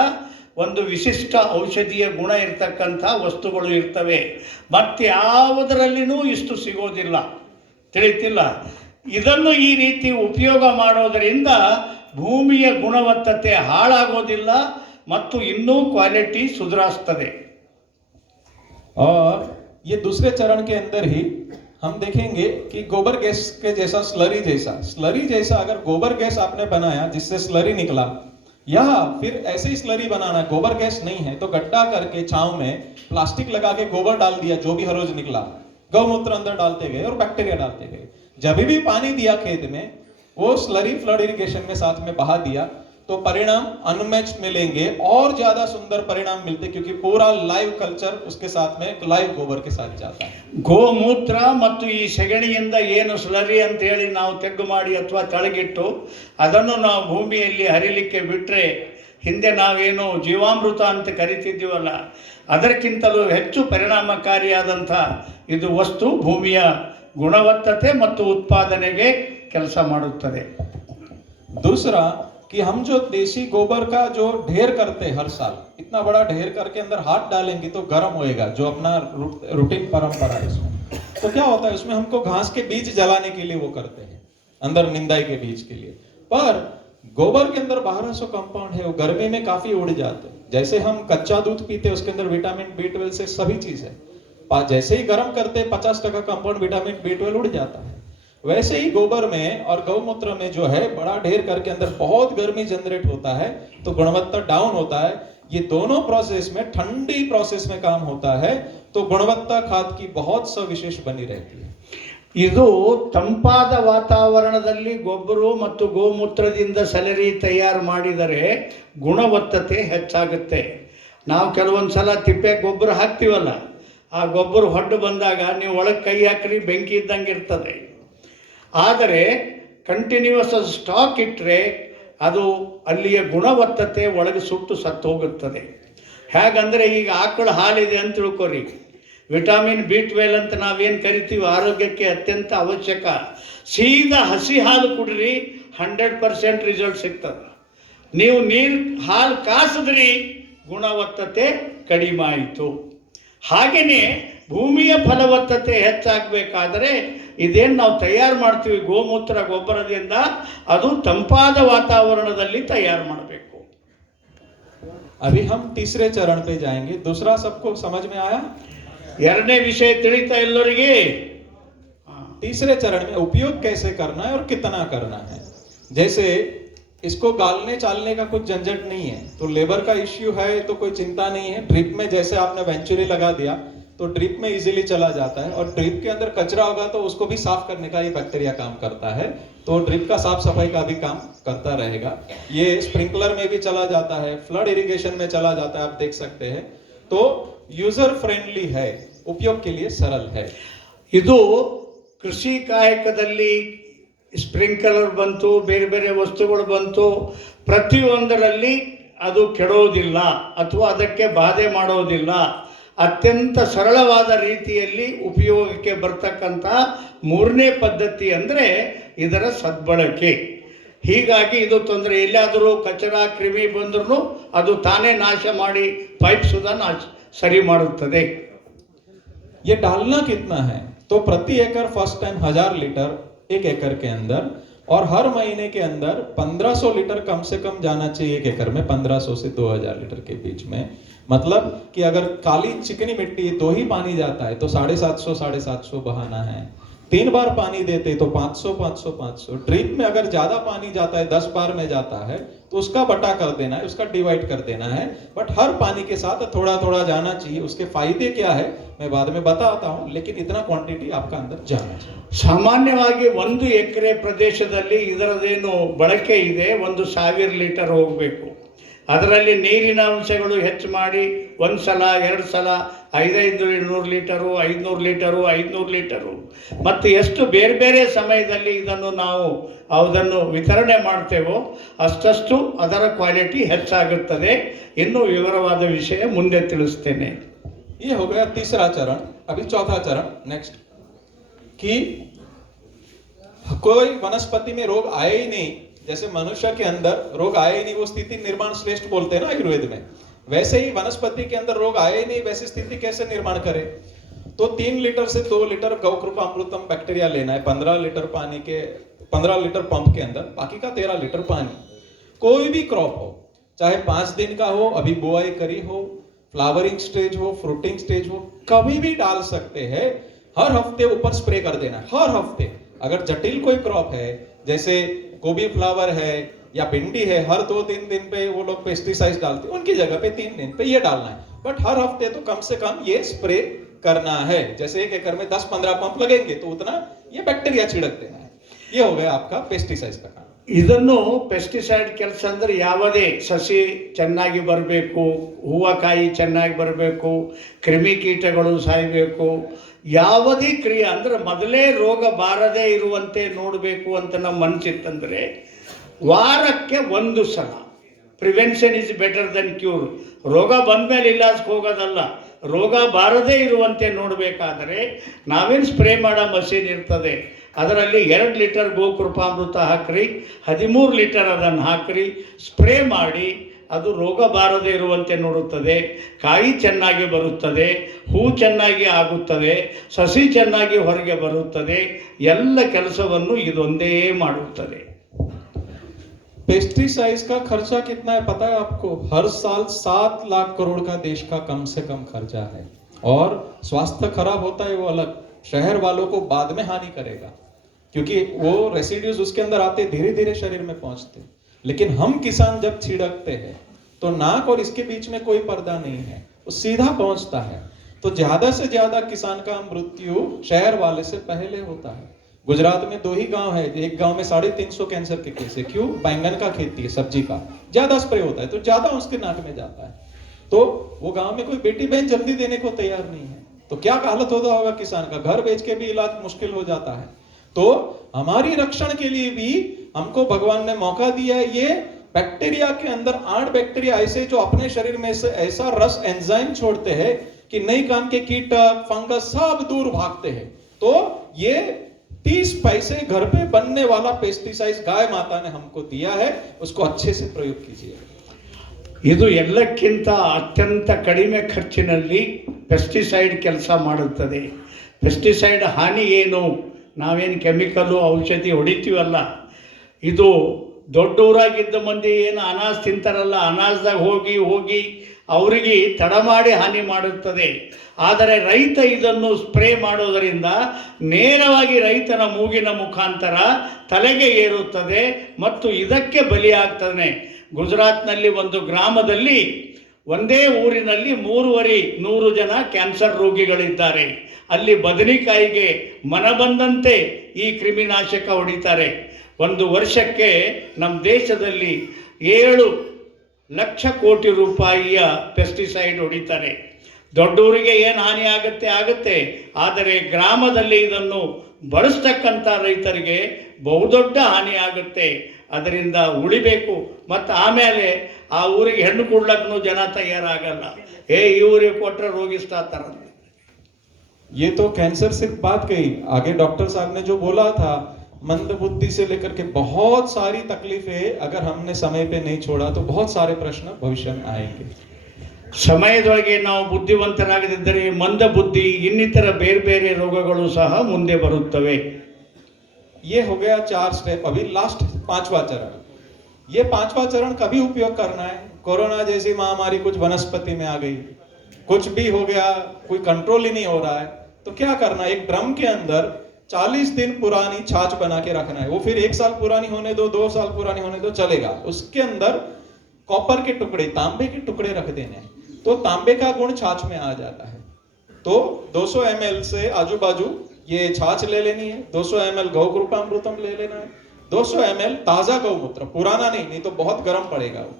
ಒಂದು ವಿಶಿಷ್ಟ ಔಷಧೀಯ ಗುಣ ಇರತಕ್ಕಂಥ ವಸ್ತುಗಳು ಇರ್ತವೆ. ಮತ್ಯಾವುದರಲ್ಲಿನೂ ಇಷ್ಟು ಸಿಗೋದಿಲ್ಲ, ತಿಳಿತಿಲ್ಲ. ಇದನ್ನು ಈ ರೀತಿ ಉಪಯೋಗ ಮಾಡೋದರಿಂದ ಭೂಮಿಯ ಗುಣವತ್ತತೆ ಹಾಳಾಗೋದಿಲ್ಲ ಮತ್ತು ಇನ್ನೂ ಕ್ವಾಲಿಟಿ ಸುಧಾರಿಸ್ತದೆ. और ये दूसरे चरण के अंदर ही हम देखेंगे कि गोबर गैस के जैसा स्लरी जैसा अगर गोबर गैस आपने बनाया जिससे स्लरी निकला, या फिर ऐसे ही स्लरी बनाना, गोबर गैस नहीं है तो गड्ढा करके छांव में प्लास्टिक लगा के गोबर डाल दिया, जो भी हर रोज निकला गौमूत्र अंदर डालते गए और बैक्टीरिया डालते गए। जब भी पानी दिया खेत में, वो स्लरी फ्लड इरिगेशन में साथ में बहा दिया, तो परिणाम अनमैच्ड मिलेंगे और ज्यादा सुंदर परिणाम मिलते, क्योंकि पूरा लाइव कल्चर उसके साथ में लाइव गोबर के साथ जाता है। ಗೋಮೂತ್ರ ಮತ್ತು ಈ ಸೆಗಣಿಯಿಂದ ಏನು ಸ್ಲರಿ ಅಂತ ಹೇಳಿ ನಾವು ತೆಗ್ಗು ಮಾಡಿ ಅಥವಾ ತಳಗಿಟ್ಟು ಅದನ್ನು ನಾವು ಭೂಮಿಯಲ್ಲಿ ಹರಿಲಿಕ್ಕೆ ಬಿಟ್ಟರೆ, ಹಿಂದೆ ನಾವೇನು ಜೀವಾಮೃತ ಅಂತ ಕರಿತಿದ್ದೀವಲ್ಲ, ಅದಕ್ಕಿಂತಲೂ ಹೆಚ್ಚು ಪರಿಣಾಮಕಾರಿಯಾದಂಥ ಇದು ವಸ್ತು ಭೂಮಿಯ ಗುಣವತ್ತತೆ ಮತ್ತು ಉತ್ಪಾದನೆಗೆ ಕೆಲಸ ಮಾಡುತ್ತದೆ. दूसरा कि हम जो देसी गोबर का जो ढेर करते हैं हर साल, इतना बड़ा ढेर करके अंदर हाथ डालेंगे तो गर्म होएगा, जो अपना रूटीन परंपरा है इसमें। तो क्या होता है, उसमें हमको घास के बीज जलाने के लिए वो करते हैं, अंदर निंदाई के बीज के लिए। पर गोबर के अंदर 1200 कंपाउंड है, वो गर्मी में काफी उड़ जाते हैं। जैसे हम कच्चा दूध पीते हैं, उसके अंदर विटामिन B12 से सभी चीज है, जैसे ही गर्म करते 50% कंपाउंड विटामिन B12 उड़ जाता है। वैसे ही गोबर में और गौमूत्र में जो है बड़ा ढेर करके अंदर बहुत गर्मी जनरेट होता है, तो गुणवत्ता डाउन होता है। ये दोनों प्रोसेस में ठंडी प्रोसेस में काम होता है, तो गुणवत्ता खाद की बहुत सविशेष बनी रहती है। ಇದು ತಂಪಾದ ವಾತಾವರಣದಲ್ಲಿ ಗೊಬ್ಬರ ಮತ್ತು ಗೋಮೂತ್ರದಿಂದ ಸಲರಿ ತಯಾರು ಮಾಡಿದರೆ ಗುಣವತ್ತತೆ ಹೆಚ್ಚಾಗುತ್ತೆ. ನಾವು ಕೆಲವೊಂದು ಸಲ ತಿಪ್ಪೆ ಗೊಬ್ಬರ ಹಾಕ್ತೀವಲ್ಲ, ಆ ಗೊಬ್ಬರ ಹೊಡ್ಡು ಬಂದಾಗ ನೀವು ಒಳಗೆ ಕೈ ಹಾಕ್ರಿ ಬೆಂಕಿ ಇದ್ದಂಗೆ ಇರ್ತದೆ. ಆದರೆ ಕಂಟಿನ್ಯೂಸ್ ಸ್ಟಾಕ್ ಇಟ್ಟರೆ ಅದು ಅಲ್ಲಿಯ ಗುಣವತ್ತತೆ ಒಳಗೆ ಸುಟ್ಟು ಸತ್ತು ಹೋಗುತ್ತದೆ. ಹೇಗಂದರೆ ಈಗ ಆಕಳ ಹಾಲಿದೆ ಅಂತ ತಿಳ್ಕೊರಿ, ವಿಟಾಮಿನ್ B12 ಅಂತ ನಾವೇನು ಕರಿತೀವಿ, ಆರೋಗ್ಯಕ್ಕೆ ಅತ್ಯಂತ ಅವಶ್ಯಕ. ಸೀದಾ ಹಸಿ ಹಾಲು ಕುಡಿರಿ, 100% ರಿಸಲ್ಟ್ ಸಿಗ್ತದೆ. ನೀವು ಹಾಲು ಕಾಸಿದ್ರಿ, ಗುಣವತ್ತತೆ ಕಡಿಮೆ ಆಯಿತು. ಹಾಗೆಯೇ ಭೂಮಿಯ ಫಲವತ್ತತೆ ಹೆಚ್ಚಾಗಬೇಕಾದರೆ ಇದೇನು ನಾವು ತಯಾರು ಮಾಡ್ತೀವಿ ಗೋಮೂತ್ರ ಗೊಬ್ಬರದಿಂದ, ಅದು ತಂಪಾದ ವಾತಾವರಣದಲ್ಲಿ ತಯಾರು ಮಾಡಬೇಕು. अभी हम तीसरे चरण पे जाएंगे। दूसरा सबको समझ में आया? ಎರಡನೇ ವಿಷಯ ತಿಳಿತಾ ಎಲ್ಲರಿಗೆ? तीसरे चरण में उपयोग कैसे करना है और कितना करना है। जैसे इसको गालने चालने का कुछ झंझट नहीं है, तो लेबर का इश्यू है तो कोई चिंता नहीं है। ड्रिप में जैसे आपने वेंचुरी लगा दिया तो ड्रिप में इजीली चला जाता है, और ड्रिप के अंदर कचरा होगा तो उसको भी साफ करने का ये बैक्टीरिया काम करता है, तो ड्रिप का साफ सफाई का भी काम करता रहेगा। ये स्प्रिंकलर में भी चला जाता है, फ्लड इरिगेशन में चला जाता है, आप देख सकते हैं। तो यूजर फ्रेंडली है, उपयोग के लिए सरल है। ಇದು ಕೃಷಿ ಕಾಯಕದಲ್ಲಿ ಸ್ಪ್ರಿಂಕ್ಲರ್ ಬಂತು, ಬೇರೆ ಬೇರೆ ವಸ್ತುಗಳು ಬಂತು, ಪ್ರತಿಯೊಂದರಲ್ಲಿ ಅದು ಕೆಡೋದಿಲ್ಲ ಅಥವಾ ಅದಕ್ಕೆ ಬಾಧೆ ಮಾಡೋದಿಲ್ಲ. ಅತ್ಯಂತ ಸರಳವಾದ ರೀತಿಯಲ್ಲಿ ಉಪಯೋಗಕ್ಕೆ ಬರ್ತಕ್ಕಂಥ ಮೂರನೇ ಪದ್ಧತಿ ಅಂದರೆ ಇದರ ಸದ್ಬಳಕೆ. ಹೀಗಾಗಿ ಇದು ತೊಂದರೆ, ಎಲ್ಲಾದರೂ ಕಚರ ಕ್ರಿಮಿ ಬಂದ್ರೂ ಅದು ತಾನೇ ನಾಶ ಮಾಡಿ ಪೈಪ್ ಸುಧಾ ಸರಿ ಮಾಡುತ್ತದೆ. ये डालना कितना है, तो प्रति एकड़ फर्स्ट टाइम 1000 लीटर 1 एकड़ के अंदर, और हर महीने के अंदर 1500 लीटर कम से कम जाना चाहिए एक एकड़ में, 1500 से 2000 लीटर के बीच में। मतलब कि अगर काली चिकनी मिट्टी 2 ही पानी जाता है तो 750 बहाना है। 3 बार पानी देते तो 500 500 500। ड्रिप में अगर ज्यादा पानी जाता है, 10 बार में जाता है, तो उसका बटा कर देना है, उसका डिवाइड कर देना है। बट हर पानी के साथ थोड़ा थोड़ा जाना चाहिए। उसके फायदे क्या है मैं बाद में बताता हूँ, लेकिन इतना क्वांटिटी आपका अंदर जाना चाहिए। ಸಾಮಾನ್ಯವಾಗಿ 1 ಎಕರೆ ಪ್ರದೇಶದಲ್ಲಿ ಇದರದೇನು ಬಳಕೆ ಇದೆ 1,000 ಲೀಟರ್ ಹೋಗಬೇಕು. ಅದರಲ್ಲಿ ನೀರಿನ ಅಂಶಗಳು ಹೆಚ್ಚು ಮಾಡಿ ಒಂದು ಸಲ 2 ಸಲ 500 ಲೀಟರು 500 ಲೀಟರು 500 ಲೀಟರು ಮತ್ತು ಎಷ್ಟು ಬೇರೆ ಬೇರೆ ಸಮಯದಲ್ಲಿ ಇದನ್ನು ನಾವು ಅದನ್ನು ವಿತರಣೆ ಮಾಡ್ತೇವೋ ಅಷ್ಟಷ್ಟು ಅದರ ಕ್ವಾಲಿಟಿ ಹೆಚ್ಚಾಗುತ್ತದೆ. ಇನ್ನೂ ವಿವರವಾದ ವಿಷಯ ಮುಂದೆ ತಿಳಿಸ್ತೇನೆ. ये हो गया तीसरा चरण। अभी चौथा चरण नेक्स्ट, कि कोई वनस्पति में रोग आए ही नहीं, जैसे मनुष्य के अंदर रोग आए ही नहीं, वो स्थिति निर्माण श्रेष्ठ बोलते हैं ना आयुर्वेद में, वैसे ही वनस्पति के अंदर रोग आए ही नहीं, वैसी स्थिति कैसे निर्माण करे। तो 3 लीटर से 2 लीटर गौकृपा अमृतम बैक्टीरिया लेना है 15 लीटर पानी के, 15 लीटर पंप के अंदर, बाकी का 13 लीटर पानी। कोई भी क्रॉप हो, चाहे 5 दिन का हो, अभी बुआई करी हो, फ्लावरिंग स्टेज हो, फ्रूटिंग स्टेज हो, कभी भी डाल सकते हैं। हर हफ्ते ऊपर स्प्रे कर देना है, हर हफ्ते। अगर जटिल कोई क्रॉप है, जैसे गोभी फ्लावर है या भिंडी है, हर 2-3 दिन पे वो लोग पेस्टिसाइड डालते हैं, उनकी जगह पे 3 दिन पे ये डालना है। बट हर हफ्ते तो कम से कम ये स्प्रे करना है। जैसे 1 एकड़ में 10-15 पंप लगेंगे तो उतना ये बैक्टीरिया छिड़क देना है। ये हो गया आपका पेस्टिसाइड का काम। ಇದನ್ನು ಪೆಸ್ಟಿಸೈಡ್ ಕೆಲಸ ಅಂದರೆ ಯಾವುದೇ ಸಸಿ ಚೆನ್ನಾಗಿ ಬರಬೇಕು, ಹೂವಕಾಯಿ ಚೆನ್ನಾಗಿ ಬರಬೇಕು, ಕ್ರಿಮಿಕೀಟಗಳು ಸಾಯಬೇಕು, ಯಾವುದೇ ಕ್ರಿಯೆ ಅಂದರೆ ಮೊದಲೇ ರೋಗ ಬಾರದೇ ಇರುವಂತೆ ನೋಡಬೇಕು ಅಂತ ನಮ್ಮ ಮನಸ್ಸಿತ್ತಂದರೆ ವಾರಕ್ಕೆ 1 ಸಲ prevention is better then cure. ರೋಗ ಬಂದಮೇಲೆ ಇಲಾಜಕ್ಕೆ ಹೋಗೋದಲ್ಲ, ರೋಗ ಬಾರದೇ ಇರುವಂತೆ ನೋಡಬೇಕಾದರೆ ನಾವೇನು ಸ್ಪ್ರೇ ಮಾಡೋ ಮಷೀನ್ ಇರ್ತದೆ, ಅದರಲ್ಲಿ 2 ಲೀಟರ್ ಗೋಕೃಪಾಮೃತ ಹಾಕ್ರಿ, 13 ಲೀಟರ್ ಅದನ್ನು ಹಾಕ್ರಿ, ಸ್ಪ್ರೇ ಮಾಡಿ. ಅದು ರೋಗ ಬಾರದೇ ಇರುವಂತೆ ನೋಡುತ್ತದೆ, ಕಾಯಿ ಚೆನ್ನಾಗಿ ಬರುತ್ತದೆ, ಹೂ ಚೆನ್ನಾಗಿ ಆಗುತ್ತದೆ, ಸಸಿ ಚೆನ್ನಾಗಿ ಹೊರಗೆ ಬರುತ್ತದೆ. ಎಲ್ಲ ಕೆಲಸವನ್ನು ಇದೊಂದೇ ಮಾಡುತ್ತದೆ. पेस्टिसाइड्स का खर्चा कितना है पता है आपको? हर साल 7 लाख करोड़ का देश का कम से कम खर्चा है। और स्वास्थ्य खराब होता है वो अलग, शहर वालों को बाद में हानि करेगा, क्योंकि वो रेसिड्यूज उसके अंदर आते धीरे धीरे शरीर में पहुंचते। लेकिन हम किसान जब छिड़कते हैं तो नाक और इसके बीच में कोई पर्दा नहीं है, वो सीधा पहुंचता है। तो ज्यादा से ज्यादा किसान का मृत्यु शहर वाले से पहले होता है। गुजरात में 2 ही गांव है, एक गांव में 350 कैंसर के केस है। क्यों? बैंगन का खेती है, सब्जी का, ज्यादा स्प्रे होता है तो ज्यादा उसके नाक में जाता है। तो वो गांव में कोई बेटी बहन जल्दी देने को तैयार नहीं है, तो क्या हालत होता होगा किसान का? घर बेच के भी इलाज मुश्किल हो जाता है। तो हमारी रक्षण के लिए भी हमको भगवान ने मौका दिया है। ये बैक्टीरिया के अंदर 8 बैक्टीरिया ऐसे जो अपने शरीर में से ऐसा रस एंजाइम छोड़ते हैं कि नई काम के कीटक फंगस सब दूर भागते हैं। तो ये 30 पैसे घर पे बनने वाला पेस्टिसाइड गाय माता ने हमको दिया है, उसको अच्छे से प्रयोग कीजिए। ಇದು ಎಲ್ಲಕ್ಕಿಂತ ಅತ್ಯಂತ ಕಡಿಮೆ ಖರ್ಚಿನಲ್ಲಿ ಪೆಸ್ಟಿಸೈಡ್ ಕೆಲಸ ಮಾಡುತ್ತದೆ. ಪೆಸ್ಟಿಸೈಡ್ ಹಾನಿ ಏನು? ನಾವೇನು ಕೆಮಿಕಲ್ಲು ಔಷಧಿ ಹೊಡಿತೀವಲ್ಲ, ಇದು ದೊಡ್ಡ ಊರಾಗಿದ್ದ ಮಂದಿ ಏನು ಅನಾಜ್ ತಿಂತಾರಲ್ಲ, ಅನಾಜ್ದಾಗ ಹೋಗಿ ಹೋಗಿ ಅವರಿಗೆ ತಡ ಮಾಡಿ ಹಾನಿ ಮಾಡುತ್ತದೆ. ಆದರೆ ರೈತ ಇದನ್ನು ಸ್ಪ್ರೇ ಮಾಡೋದರಿಂದ ನೇರವಾಗಿ ರೈತನ ಮೂಗಿನ ಮುಖಾಂತರ ತಲೆಗೆ ಏರುತ್ತದೆ ಮತ್ತು ಇದಕ್ಕೆ ಬಲಿಯಾಗ್ತಾನೆ. ಗುಜರಾತ್ನಲ್ಲಿ ಒಂದು ಗ್ರಾಮದಲ್ಲಿ ಒಂದೇ ಊರಿನಲ್ಲಿ 3,500 ಜನ ಕ್ಯಾನ್ಸರ್ ರೋಗಿಗಳಿದ್ದಾರೆ. ಅಲ್ಲಿ ಬದನೆಕಾಯಿಗೆ ಮನ ಬಂದಂತೆ ಈ ಕ್ರಿಮಿನಾಶಕ ಹೊಡಿತಾರೆ. ಒಂದು ವರ್ಷಕ್ಕೆ ನಮ್ಮ ದೇಶದಲ್ಲಿ 7 ಲಕ್ಷ ಕೋಟಿ ರೂಪಾಯಿಯ ಪೆಸ್ಟಿಸೈಡ್ ಹೊಡಿತಾರೆ. ದೊಡ್ಡವರಿಗೆ ಏನು ಹಾನಿ ಆಗುತ್ತೆ, ಆದರೆ ಗ್ರಾಮದಲ್ಲಿ ಇದನ್ನು ಬಳಸ್ತಕ್ಕಂಥ ರೈತರಿಗೆ ಬಹುದೊಡ್ಡ ಹಾನಿ ಆಗುತ್ತೆ. ಅದರಿಂದ ಉಳಿಬೇಕು. ಮತ್ತು ಆಮೇಲೆ ಆ ಊರಿಗೆ ಹೆಣ್ಣು ಕೊಡ್ಲಕ್ಕೂ ಜನ ತಯಾರಾಗಲ್ಲ. ಈ ಊರಿಗೆ ಕೊಟ್ಟರೆ ರೋಗಿಸ್ತಾರಂತೆ. ये तो कैंसर सिर्फ बात कही, आगे डॉक्टर साहब ने जो बोला था मंद बुद्धि से लेकर के बहुत सारी तकलीफें अगर हमने समय पे नहीं छोड़ा तो बहुत सारे प्रश्न भविष्य में आएंगे। ಸಮಯದೊಳಗೆ ನಾವು ಬುದ್ಧಿವಂತರಾಗದಿದ್ದರೆ ಮಂದ ಬುದ್ಧಿ ಇನ್ನಿತರ ಬೇರೆ ಬೇರೆ ರೋಗಗಳು ಸಹ ಮುಂದೆ ಬರುತ್ತವೆ. ये हो गया 4 स्टेप। अभी लास्ट 5वां चरण। ये 5वां चरण कभी उपयोग करना है? कोरोना जैसी महामारी कुछ वनस्पति में आ गई, कुछ भी हो गया, कोई कंट्रोल ही नहीं हो रहा है, तो क्या करना है? एक ड्रम के अंदर 40 दिन पुरानी छाछ बना के रखना है। वो फिर 1 साल पुरानी होने दो, 2 साल पुरानी होने दो, चलेगा। उसके अंदर कॉपर के टुकड़े, तांबे के टुकड़े रख देने हैं, तो तांबे का गुण छाछ में आ जाता है। तो 200 ml से आजू बाजू ये छाछ ले लेनी है, 200 ml गौ कृपामृतम ले लेना है, 200 ml ताजा गौमूत्र, पुराना नहीं तो बहुत गर्म पड़ेगा वो,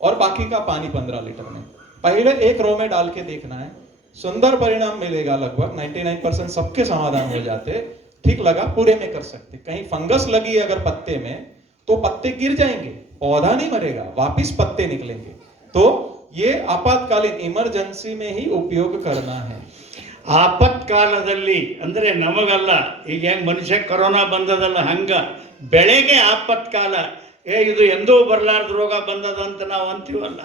और बाकी का पानी 15 लीटर में पहले 1 रो में डाल के देखना है। सुंदर परिणाम मिलेगा, लगभग 99% सबके समाधान हो जाते। ठीक लगा, पूरे में कर सकते। कहीं फंगस लगी अगर पत्ते में तो पत्ते गिर जाएंगे, पौधा नहीं मरेगा, वापिस पत्ते निकलेंगे। तो ये आपातकालीन इमरजेंसी में ही उपयोग करना है। ಆಪತ್ಕಾಲದಲ್ಲಿ ಅಂದರೆ ನಮಗಲ್ಲ, ಈಗ ಹೆಂಗೆ ಮನುಷ್ಯ ಕೊರೋನಾ ಬಂದದಲ್ಲ ಹಂಗ ಬೆಳೆಗೆ ಆಪತ್ಕಾಲ, ಇದು ಎಂದೂ ಬರಲಾರ್ದ ರೋಗ ಬಂದದಂತ ನಾವು ಅಂತೀವಲ್ಲ,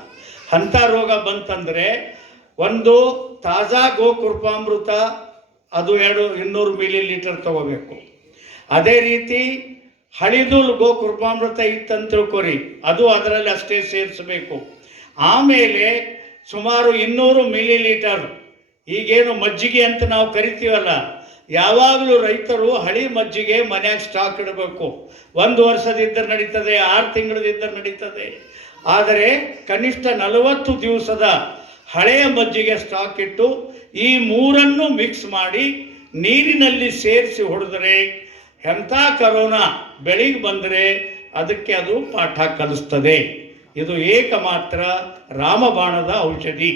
ಅಂಥ ರೋಗ ಬಂತಂದರೆ ಒಂದು ತಾಜಾ ಗೋಕೃಪಾಮೃತ ಅದು 200 ಮಿಲಿಲೀಟರ್ ತಗೋಬೇಕು. ಅದೇ ರೀತಿ ಹಳಿದು ಗೋಕೃಪಾಮೃತ ಇತ್ತಂತ ತಿಳ್ಕೊರಿ, ಅದು ಅದರಲ್ಲಿ ಅಷ್ಟೇ ಸೇರಿಸಬೇಕು. ಆಮೇಲೆ ಸುಮಾರು 200 ಮಿಲಿಲೀಟರ್ ಈಗೇನು ಮಜ್ಜಿಗೆ ಅಂತ ನಾವು ಕರಿತೀವಲ್ಲ, ಯಾವಾಗಲೂ ರೈತರು ಹಳಿ ಮಜ್ಜಿಗೆ ಮನ್ಯಾಗ ಸ್ಟಾಕ್ ಇಡಬೇಕು. 1 ವರ್ಷದಿದ್ದರೆ ನಡೀತದೆ, 6 ತಿಂಗಳದಿದ್ದರೆ ನಡೀತದೆ, ಆದರೆ ಕನಿಷ್ಠ 40 ದಿವಸದ ಹಳೆಯ ಮಜ್ಜಿಗೆ ಸ್ಟಾಕ್ ಇಟ್ಟು ಈ ಮೂರನ್ನು ಮಿಕ್ಸ್ ಮಾಡಿ ನೀರಿನಲ್ಲಿ ಸೇರಿಸಿ ಹೊಡೆದರೆ ಎಂಥ ಕರೋನಾ ಬೆಳಿಗ್ಗೆ ಬಂದರೆ ಅದಕ್ಕೆ ಅದು ಪಾಠ ಕಲಿಸ್ತದೆ. ಇದು ಏಕಮಾತ್ರ ರಾಮಬಾಣದ ಔಷಧಿ.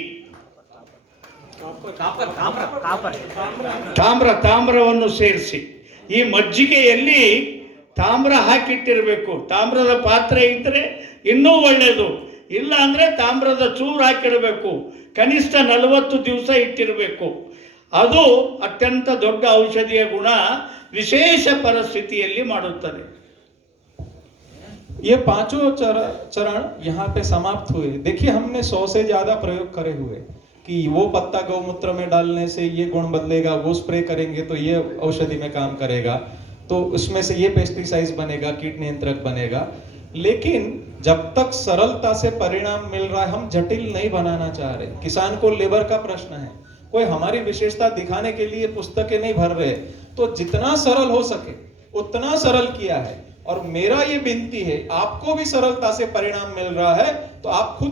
ತಾಮ್ರವನ್ನು ಸೇರಿಸಿ ಈ ಮಜ್ಜಿಗೆಯಲ್ಲಿ ತಾಮ್ರ ಹಾಕಿಟ್ಟಿರಬೇಕು. ತಾಮ್ರದ ಪಾತ್ರೆ ಇದ್ದರೆ ಇನ್ನೂ ಒಳ್ಳೆಯದು, ಇಲ್ಲ ಅಂದರೆ ತಾಮ್ರದ ಚೂರು ಹಾಕಿಡಬೇಕು. ಕನಿಷ್ಠ 40 ದಿವಸ ಇಟ್ಟಿರಬೇಕು. ಅದು ಅತ್ಯಂತ ದೊಡ್ಡ ಔಷಧಿಯ ಗುಣ ವಿಶೇಷ ಪರಿಸ್ಥಿತಿಯಲ್ಲಿ ಮಾಡುತ್ತದೆ. ये पांचों चरण यहाँ पे समाप्त हुए। देखिए हमने 100 से ज्यादा प्रयोग करे हुए कि वो पत्ता गौमूत्र में डालने से ये गुण बदलेगा, वो स्प्रे करेंगे तो ये औषधि में काम करेगा, तो उसमें से ये पेस्टिसाइड बनेगा, कीट नियंत्रक बनेगा। लेकिन जब तक सरलता से परिणाम मिल रहा है, हम जटिल नहीं बनाना चाह रहे। किसान को लेबर का प्रश्न है, कोई हमारी विशेषता दिखाने के लिए पुस्तकें नहीं भर रहे, तो जितना सरल हो सके उतना सरल किया है। और मेरा ये विनती है, आपको भी सरलता से परिणाम मिल रहा है तो आप खुद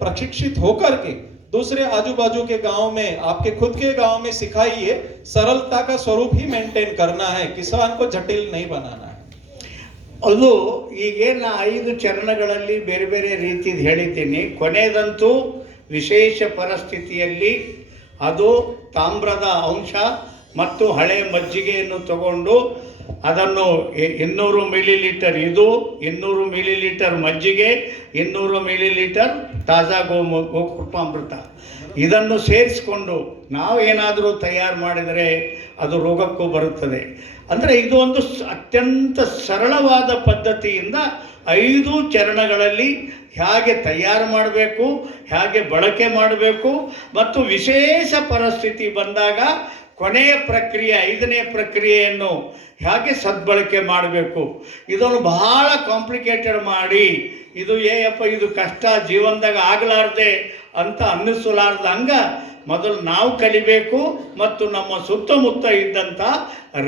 प्रशिक्षित होकर के दूसरे आजू बाजू के गांव में, आपके खुद के गांव में सिखाइए। सरलता का स्वरूप ही मेंटेन करना है, किसान को जटिल नहीं बनाना है। ಅದು ಈಗೇನು 5 ಚರಣಗಳಲ್ಲಿ ಬೇರೆ ಬೇರೆ ರೀತಿದು ಹೇಳಿದ್ದೀನಿ. ಕೊನೆಯದಂತೂ ವಿಶೇಷ ಪರಿಸ್ಥಿತಿಯಲ್ಲಿ ಅದು ತಾಮ್ರದ ಅಂಶ ಮತ್ತು ಹಳೆ ಮಜ್ಜಿಗೆಯನ್ನು ತಗೊಂಡು ಅದನ್ನು 200 ಮಿಲಿಲೀಟರ್ ಇದು, 200 ಮಿಲಿಲೀಟರ್ ಮಜ್ಜಿಗೆ, 200 ಮಿಲಿಲೀಟರ್ ತಾಜಾ ಗೋಕೃಪಾಮೃತ ಇದನ್ನು ಸೇರಿಸಿಕೊಂಡು ನಾವು ಏನಾದರೂ ತಯಾರು ಮಾಡಿದರೆ ಅದು ರೋಗಕ್ಕೂ ಬರುತ್ತದೆ. ಅಂದರೆ ಇದು ಒಂದು ಅತ್ಯಂತ ಸರಳವಾದ ಪದ್ಧತಿಯಿಂದ 5 ಚರಣಗಳಲ್ಲಿ ಹೇಗೆ ತಯಾರು ಮಾಡಬೇಕು, ಹೇಗೆ ಬಳಕೆ ಮಾಡಬೇಕು, ಮತ್ತು ವಿಶೇಷ ಪರಿಸ್ಥಿತಿ ಬಂದಾಗ ಕೊನೆಯ ಪ್ರಕ್ರಿಯೆ 5ನೇ ಪ್ರಕ್ರಿಯೆಯನ್ನು ಹೇಗೆ ಸದ್ಬಳಕೆ ಮಾಡಬೇಕು. ಇದನ್ನು ಬಹಳ ಕಾಂಪ್ಲಿಕೇಟೆಡ್ ಮಾಡಿ ಇದು ಇದು ಕಷ್ಟ ಜೀವನದಾಗ ಆಗಲಾರ್ದೆ ಅಂತ ಅನ್ನಿಸಲಾರ್ದಂಗ ಮೊದಲು ನಾವು ಕಲಿಬೇಕು ಮತ್ತು ನಮ್ಮ ಸುತ್ತಮುತ್ತ ಇದ್ದಂಥ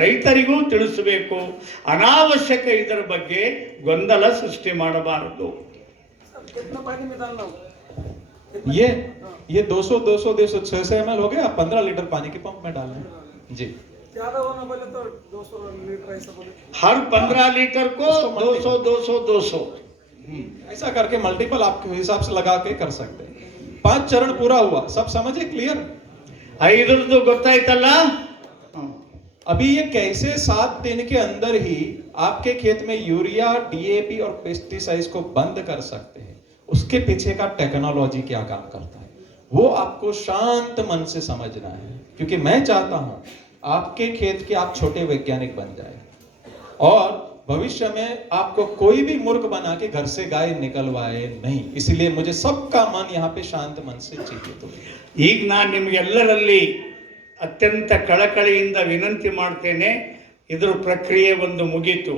ರೈತರಿಗೂ ತಿಳಿಸಬೇಕು. ಅನಾವಶ್ಯಕ ಇದರ ಬಗ್ಗೆ ಗೊಂದಲ ಸೃಷ್ಟಿ ಮಾಡಬಾರದು. ये 200 ml हो गया, 15 लीटर पानी के पंप में डालें जी। ज्यादा होना बोले तो 200 लीटर ऐसा बोले, हर 15 लीटर को 200 ऐसा करके मल्टीपल आपके हिसाब से लगा के कर सकते हैं। 5 चरण पूरा हुआ, सब समझे? क्लियर? 5 ಗೊತ್ತಾಯ್ತಲ್ಲ. अभी ये कैसे 7 दिन के अंदर ही आपके खेत में यूरिया, डीएपी और पेस्टिसाइड्स को बंद कर सकते हैं, उसके पीछे का टेक्नोलॉजी क्या काम करता है वो आपको शांत मन से समझना है। क्योंकि मैं चाहता हूं आपके खेत के आप छोटे वैज्ञानिक बन जाए और भविष्य में आपको कोई भी मूर्ख बना के घर से गाय निकलवाए नहीं। इसलिए मुझे सबका मन यहाँ पे शांत मन से चाहिए। तो ಈಗ ನಾನು ನಿಮಗೆಲ್ಲರಲ್ಲಿ ಅತ್ಯಂತ ಕಳಕಳಿಯಿಂದ ವಿನಂತಿ ಮಾಡ್ತೇನೆ, ಇದರ ಪ್ರಕ್ರಿಯೆ ಒಂದು ಮುಗೀತು.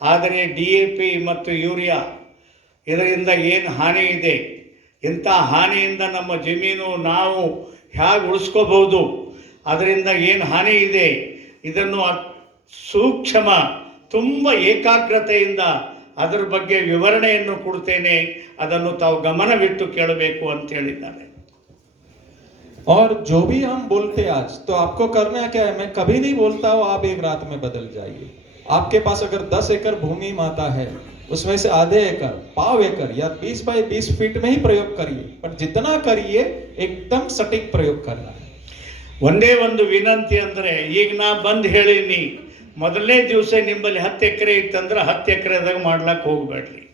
ಆದರೆ DAP ಮತ್ತು ಯೂರಿಯಾ ಇದರಿಂದ ಏನು ಹಾನಿ ಇದೆ, ಇಂಥ ಹಾನಿಯಿಂದ ನಮ್ಮ ಜಮೀನು ನಾವು ಹೇಗೆ ಉಳಿಸ್ಕೋಬಹುದು, ಅದರಿಂದ ಏನು ಹಾನಿ ಇದೆ ಇದನ್ನು ಸೂಕ್ಷ್ಮ ತುಂಬ ಏಕಾಗ್ರತೆಯಿಂದ ಅದರ ಬಗ್ಗೆ ವಿವರಣೆಯನ್ನು ಕೊಡ್ತೇನೆ, ಅದನ್ನು ತಾವು ಗಮನವಿಟ್ಟು ಕೇಳಬೇಕು ಅಂತ ಹೇಳಿದ್ದಾರೆ. और जो भी हम बोलते आज तो आपको करना क्या है, मैं कभी नहीं बोलता हूँ आप एक रात में बदल जाइए. आपके पास अगर 10 एकड़ भूमि माता है उसमें से आधे एकड़, पाव एकड़ या 20 बाय 20 फीट में ही प्रयोग करिए, पर जितना करिए एकदम सटीक प्रयोग करना है. ಒಂದೇ ಒಂದು ವಿನಂತಿ ಅಂದರೆ, ಈಗ ನಾ ಬಂದು ಹೇಳೀನಿ, ಮೊದಲನೇ ದಿವಸ ನಿಮ್ಮಲ್ಲಿ 10 ಎಕರೆ ಇತ್ತಂದ್ರೆ 10 ಎಕರೆದಾಗ ಮಾಡ್ಲಕ್ಕೆ ಹೋಗ್ಬೇಡ್ರಿ.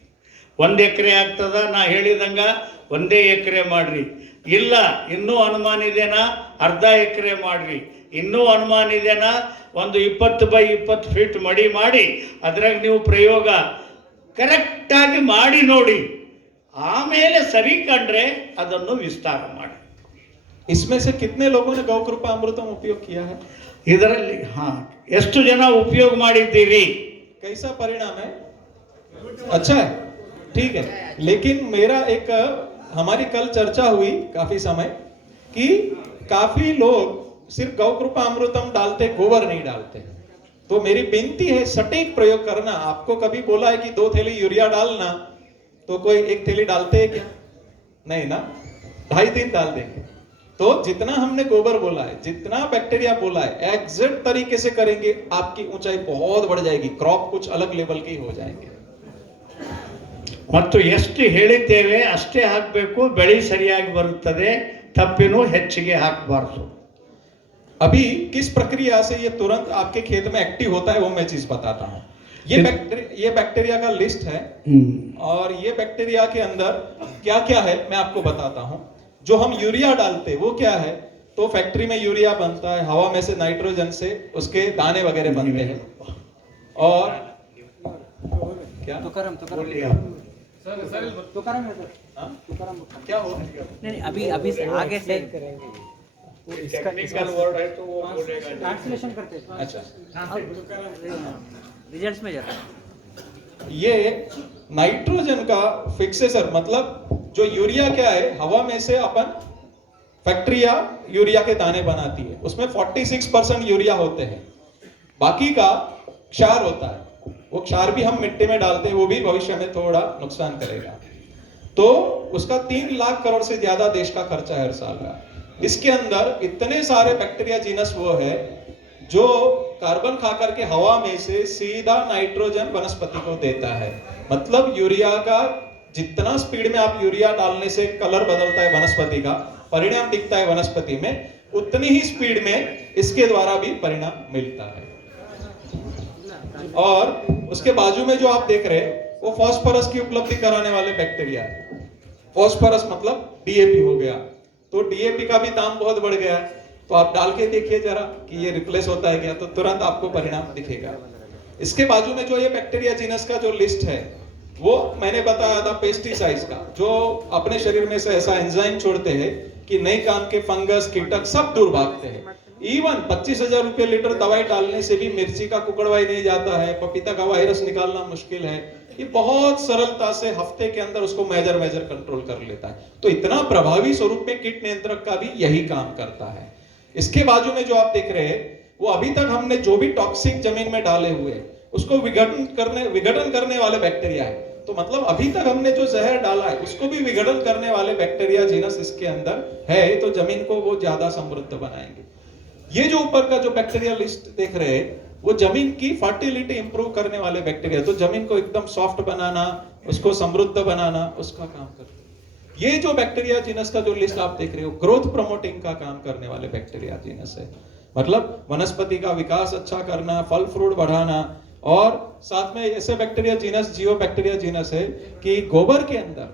1 ಎಕರೆ ಆಗ್ತದ, ನಾ ಹೇಳಿದಂಗ 1 ಎಕರೆ ಮಾಡ್ರಿ. ಇಲ್ಲ ಇನ್ನೂ ಅನುಮಾನ ಇದೆನಾ, ಅರ್ಧ ಎಕರೆ ಮಾಡ್ರಿ. ಇನ್ನೂ ಅನುಮಾನ ಇದೆನಾ, ಒಂದು 20 ಬೈ 20 ಫೀಟ್ ಮಡಿ ಮಾಡಿ ಅದ್ರಾಗ ನೀವು ಪ್ರಯೋಗ ಕರೆಕ್ಟಾಗಿ ಮಾಡಿ ನೋಡಿ. ಆಮೇಲೆ ಸರಿ ಕಂಡ್ರೆ ಅದನ್ನು ವಿಸ್ತಾರ ಮಾಡಿ. इसमें से कितने लोगों ने गौ कृपा अमृतम उपयोग किया है? ಇದರಲ್ಲಿ ಎಷ್ಟು ಜನ ಉಪಯೋಗ ಮಾಡಿದ್ದೀರಿ? कैसा परिणाम है? अच्छा है, ठीक है. लेकिन मेरा एक हमारी कल चर्चा हुई काफी समय कि काफी लोग सिर्फ गौ कृपा अमृतम डालते, गोबर नहीं डालते. तो मेरी विनती है सटीक प्रयोग करना. आपको कभी बोला है कि 2 थैली यूरिया डालना, तो कोई 1 थैली डालते हैं क्या? नहीं ना, 2.5-3 डाल देंगे. तो जितना हमने गोबर बोला है, जितना बैक्टीरिया बोला है, एग्जैक्ट तरीके से करेंगे, आपकी ऊंचाई बहुत बढ़ जाएगी, क्रॉप कुछ अलग लेवल के हो जाएंगे. ಮತ್ತು ಎಷ್ಟು ಹೇಳಿದ್ದೇವೆ ಅಷ್ಟೇ ಹಾಕಬೇಕು, ಬೆಳೆ ಸರಿಯಾಗಿ ಬರುತ್ತದೆ, ತಪ್ಪಿನೂ ಹೆಚ್ಚಿಗೆ ಹಾಕಬಾರ್ದು. अभी किस प्रक्रिया से ये तुरंत आपके खेत में एक्टिव होता है वो मैं चीज बताता हूँ. ये बैक्टीरिया का लिस्ट है और ये बैक्टीरिया के अंदर क्या क्या है मैं आपको बताता हूँ. जो हम यूरिया डालते वो क्या है, तो फैक्ट्री में यूरिया बनता है, हवा में से नाइट्रोजन से उसके दाने वगैरह बनते हैं. और क्या तुकाराम हाँ? क्या हो नहीं अभी से आगे से टेक्निकल वर्ड है तो वो बोलेगा. ट्रांसलेशन करते हैं. अच्छा, रिजल्ट्स में जाता है. ये नाइट्रोजन का फिक्सेसर, मतलब जो यूरिया क्या है, हवा में से अपन फैक्ट्रिया यूरिया के दाने बनाती है, उसमें 46% यूरिया होते हैं, बाकी का क्षार होता है. वो क्षार भी हम मिट्टी में डालते हैं, वो भी भविष्य में थोड़ा नुकसान करेगा. तो उसका 3 लाख करोड़ से ज्यादा देश का खर्चा है हर साल का. इसके अंदर इतने सारे बैक्टीरिया जीनस वो है जो कार्बन खा करके हवा में से सीधा नाइट्रोजन वनस्पति को देता है. मतलब यूरिया का जितना स्पीड में आप यूरिया डालने से कलर बदलता है वनस्पति का, परिणाम दिखता है वनस्पति में, उतनी ही स्पीड में इसके द्वारा भी परिणाम मिलता है. और उसके बाजू में जो आप देख रहे हैं वो फास्फोरस की उपलब्धि कराने वाले बैक्टीरिया है. फास्फोरस मतलब डीएपी हो गया. तो डीएपी का भी दाम बहुत बढ़ गया है, तो आप डाल के देखिए जरा कि ये रिप्लेस होता है क्या, तो तुरंत आपको परिणाम दिखेगा. इसके बाजू में जो ये बैक्टीरिया जीनस का जो लिस्ट है वो मैंने बताया था पेस्टिसाइड्स का, जो अपने शरीर में से ऐसा एंजाइम छोड़ते हैं कि नई काम के फंगस कीटक सब दूर भागते हैं. इवन 25,000 रुपए लीटर दवाई डालने से भी मिर्ची का कुकड़वाई नहीं जाता है, पपीता का वायरस निकालना मुश्किल है. ये बहुत सरलता से हफ्ते के अंदर उसको मेजर कंट्रोल कर लेता है. तो इतना प्रभावी स्वरूप में कीट नियंत्रक का भी यही काम करता है. इसके बाजू में जो आप देख रहे हैं वो अभी तक हमने जो भी टॉक्सिक जमीन में डाले हुए उसको विघटन करने वाले बैक्टीरिया है. तो मतलब अभी तक हमने जो जहर डाला है उसको भी विघटन करने वाले बैक्टीरिया जीनस इसके अंदर है, तो जमीन को वो ज्यादा समृद्ध बनाएंगे. ये जो ऊपर का जो बैक्टीरिया लिस्ट देख रहे हैं वो जमीन की फर्टिलिटी इंप्रूव करने वाले बैक्टीरिया, तो जमीन को एकदम सॉफ्ट बनाना, उसको समृद्ध बनाना, उसका काम करते हैं. ये जो बैक्टीरिया जीनस का जो लिस्ट आप देख रहे हो ग्रोथ प्रमोटिंग का काम करने वाले बैक्टीरिया जीनस है. मतलब वनस्पति का विकास अच्छा करना, फल फ्रूट बढ़ाना. और साथ में ऐसे बैक्टीरिया जीनस, जियो बैक्टीरिया जीनस है कि गोबर के अंदर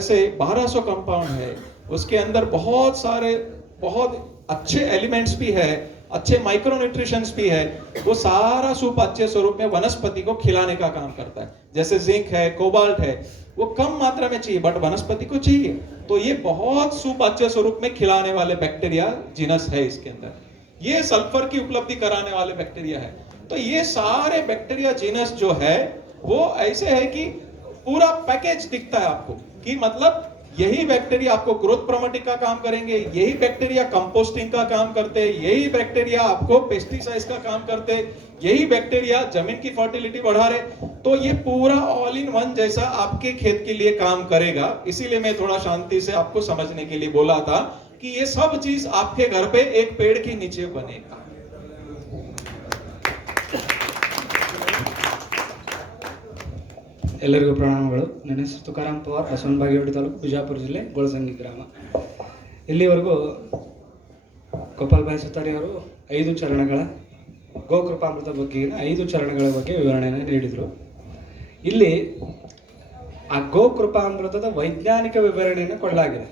से 1200 कंपाउंड है, उसके अंदर बहुत सारे बहुत अच्छे एलिमेंट्स भी है, अच्छे माइक्रोन्यूट्रिशंस भी है. वो सारा सूप अच्छे स्वरूप में वनस्पति को खिलाने का काम करता है. जैसे जिंक है, कोबाल्ट है, वो कम मात्रा में चाहिए बट वनस्पति को चाहिए. तो ये बहुत सूप अच्छे स्वरूप में खिलाने वाले बैक्टीरिया जीनस है इसके अंदर. ये सल्फर की उपलब्धि कराने वाले बैक्टीरिया है. तो ये सारे बैक्टीरिया जीनस जो है वो ऐसे है कि पूरा पैकेज दिखता है आपको कि मतलब यही बैक्टीरिया आपको ग्रोथ प्रमोटिंग का काम करेंगे, यही बैक्टीरिया कंपोस्टिंग का काम करते हैं, यही बैक्टीरिया आपको पेस्टिसाइड्स का काम करते हैं, यही बैक्टीरिया जमीन की फर्टिलिटी बढ़ा रहे। तो ये पूरा ऑल इन वन जैसा आपके खेत के लिए काम करेगा। इसीलिए मैं थोड़ा शांति से आपको समझने के लिए बोला था कि ये सब चीज आपके घर पे एक पेड़ के नीचे बनेगा। ಎಲ್ಲರಿಗೂ ಪ್ರಣಾಮಗಳು. ನನ್ನ ಹೆಸರು ತುಕಾರಾಮ್ ಪವಾರ್, ಬಸವನಬಾಗೇವಾಡಿ ತಾಲೂಕು, ಬಿಜಾಪುರ ಜಿಲ್ಲೆ, ಗೊಳಸಂಗಿ ಗ್ರಾಮ. ಇಲ್ಲಿವರೆಗೂ ಗೋಪಾಲ್ ಭಾಯ್ ಸುತಾರಿ ಅವರು 5 ಚರಣಗಳ ಗೋಕೃಪಾಮೃತ ಬಗ್ಗೆಗಿನ 5 ಚರಣಗಳ ಬಗ್ಗೆ ವಿವರಣೆಯನ್ನು ನೀಡಿದರು. ಇಲ್ಲಿ ಆ ಗೋಕೃಪಾಮೃತದ ವೈಜ್ಞಾನಿಕ ವಿವರಣೆಯನ್ನು ಕೊಡಲಾಗಿದೆ.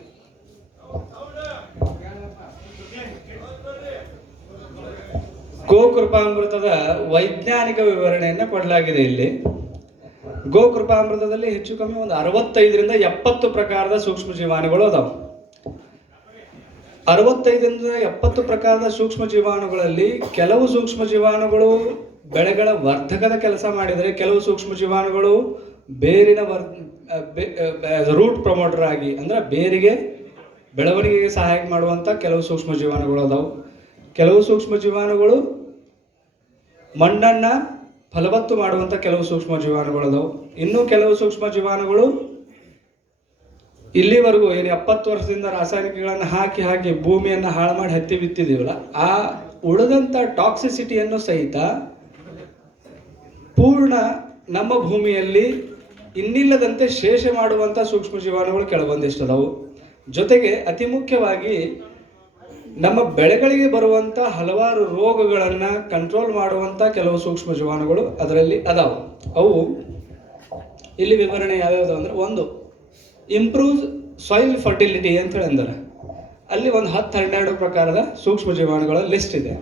ಗೋಕೃಪಾಮೃತದ ವೈಜ್ಞಾನಿಕ ವಿವರಣೆಯನ್ನು ಕೊಡಲಾಗಿದೆ. ಇಲ್ಲಿ ಗೋಕೃಪಾಮೃತದಲ್ಲಿ ಹೆಚ್ಚು ಕಮ್ಮಿ ಒಂದು 65ರಿಂದ 70 ಪ್ರಕಾರದ ಸೂಕ್ಷ್ಮ ಜೀವಾಣುಗಳು ಅದಾವೆ. 65ರಿಂದ 70 ಪ್ರಕಾರದ ಸೂಕ್ಷ್ಮ ಜೀವಾಣುಗಳಲ್ಲಿ ಕೆಲವು ಸೂಕ್ಷ್ಮ ಜೀವಾಣುಗಳು ಬೆಳೆಗಳ ವರ್ಧಕದ ಕೆಲಸ ಮಾಡಿದರೆ, ಕೆಲವು ಸೂಕ್ಷ್ಮ ಜೀವಾಣುಗಳು ಬೇರಿನ ರೂಟ್ ಪ್ರಮೋಟರ್ ಆಗಿ ಅಂದ್ರೆ ಬೇರಿಗೆ ಬೆಳವಣಿಗೆಗೆ ಸಹಾಯ ಮಾಡುವಂಥ ಕೆಲವು ಸೂಕ್ಷ್ಮ ಜೀವಾಣುಗಳು ಅದಾವೆ. ಕೆಲವು ಸೂಕ್ಷ್ಮ ಜೀವಾಣುಗಳು ಮಣ್ಣನ್ನು ಫಲವತ್ತು ಮಾಡುವಂಥ ಕೆಲವು ಸೂಕ್ಷ್ಮ ಜೀವಾಣುಗಳು ಅದಾವೆ. ಇನ್ನೂ ಕೆಲವು ಸೂಕ್ಷ್ಮ ಜೀವಾಣುಗಳು ಇಲ್ಲಿವರೆಗೂ ಏನು 70 ವರ್ಷದಿಂದ ರಾಸಾಯನಿಕಗಳನ್ನು ಹಾಕಿ ಭೂಮಿಯನ್ನು ಹಾಳು ಮಾಡಿ ಹತ್ತಿ ಬಿತ್ತಿದೀವಲ್ಲ, ಆ ಉಳಿದಂಥ ಟಾಕ್ಸಿಸಿಟಿಯನ್ನು ಸಹಿತ ಪೂರ್ಣ ನಮ್ಮ ಭೂಮಿಯಲ್ಲಿ ಇನ್ನಿಲ್ಲದಂತೆ ಶೇಷ ಮಾಡುವಂಥ ಸೂಕ್ಷ್ಮ ಜೀವಾಣುಗಳು ಕೆಲವೊಂದಿಷ್ಟು ಅದಾವು. ಜೊತೆಗೆ ಅತಿ ಮುಖ್ಯವಾಗಿ ನಮ್ಮ ಬೆಳೆಗಳಿಗೆ ಬರುವಂಥ ಹಲವಾರು ರೋಗಗಳನ್ನು ಕಂಟ್ರೋಲ್ ಮಾಡುವಂಥ ಕೆಲವು ಸೂಕ್ಷ್ಮ ಜೀವಾಣುಗಳು ಅದರಲ್ಲಿ ಅದಾವು. ಅವು ಇಲ್ಲಿ ವಿವರಣೆ ಯಾವ್ಯಾವುದು ಅಂದರೆ, ಒಂದು ಇಂಪ್ರೂವ್ ಸಾಯಿಲ್ ಫರ್ಟಿಲಿಟಿ ಅಂತೇಳಿ ಅಂದರೆ ಅಲ್ಲಿ ಒಂದು 10-12 ಪ್ರಕಾರದ ಸೂಕ್ಷ್ಮ ಜೀವಾಣುಗಳ ಲಿಸ್ಟ್ ಇದೆ.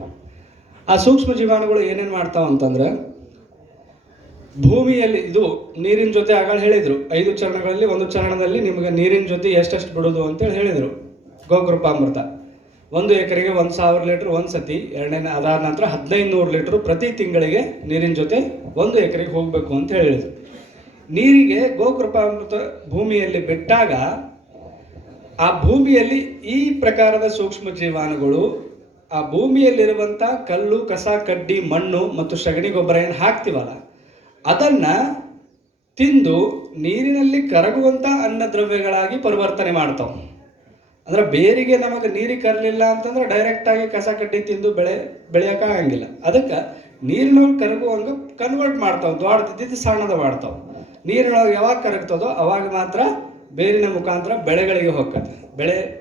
ಆ ಸೂಕ್ಷ್ಮ ಜೀವಾಣುಗಳು ಏನೇನು ಮಾಡ್ತಾವ ಅಂತಂದ್ರೆ, ಭೂಮಿಯಲ್ಲಿ ಇದು ನೀರಿನ ಜೊತೆ ಆಗ ಹೇಳಿದರು 5 ಚರಣಗಳಲ್ಲಿ ಒಂದು ಚರಣದಲ್ಲಿ ನಿಮಗೆ ನೀರಿನ ಜೊತೆ ಎಷ್ಟೆಷ್ಟು ಬಿಡೋದು ಅಂತೇಳಿ ಹೇಳಿದರು. ಗೋಕೃಪಾಮೃತ 1 ಎಕರೆಗೆ 1000 ಲೀಟರ್ ಒಂದು ಸತಿ, ಎರಡನೇ ಅದಾದ ನಂತರ 1500 ಲೀಟರ್ ಪ್ರತಿ ತಿಂಗಳಿಗೆ ನೀರಿನ ಜೊತೆ 1 ಎಕರೆಗೆ ಹೋಗಬೇಕು ಅಂತ ಹೇಳಿದರು. ನೀರಿಗೆ ಗೋಕೃಪಾಮೃತ ಭೂಮಿಯಲ್ಲಿ ಬಿಟ್ಟಾಗ ಆ ಭೂಮಿಯಲ್ಲಿ ಈ ಪ್ರಕಾರದ ಸೂಕ್ಷ್ಮ ಜೀವಾಣುಗಳು ಆ ಭೂಮಿಯಲ್ಲಿರುವಂಥ ಕಲ್ಲು, ಕಸ, ಕಡ್ಡಿ, ಮಣ್ಣು ಮತ್ತು ಸಗಣಿ ಗೊಬ್ಬರ ಏನು ಹಾಕ್ತೀವಲ್ಲ ಅದನ್ನು ತಿಂದು ನೀರಿನಲ್ಲಿ ಕರಗುವಂಥ ಅನ್ನದ್ರವ್ಯಗಳಾಗಿ ಪರಿವರ್ತನೆ ಮಾಡ್ತಾವೆ. ಅಂದ್ರೆ ಬೇರಿಗೆ ನಮಗೆ ನೀರಿಗೆ ಕರಲಿಲ್ಲ ಅಂತಂದ್ರೆ ಡೈರೆಕ್ಟಾಗಿ ಕಸ ಕಡ್ಡಿ ತಿಂದು ಬೆಳೆಯೋಕ್ಕಾಗಂಗಿಲ್ಲ. ಅದಕ್ಕೆ ನೀರಿನೊಳಗೆ ಕರಗುವಂಗೆ ಕನ್ವರ್ಟ್ ಮಾಡ್ತಾವೆ, ದೊಡ್ಡದಿದ್ದು ಸಣ್ಣದ ಮಾಡ್ತಾವೆ. ನೀರಿನೊಳಗೆ ಯಾವಾಗ ಕರಗ್ತದೋ ಅವಾಗ ಮಾತ್ರ ಬೇರಿನ ಮುಖಾಂತರ ಬೆಳೆಗಳಿಗೆ ಹೋಗ್ತದೆ.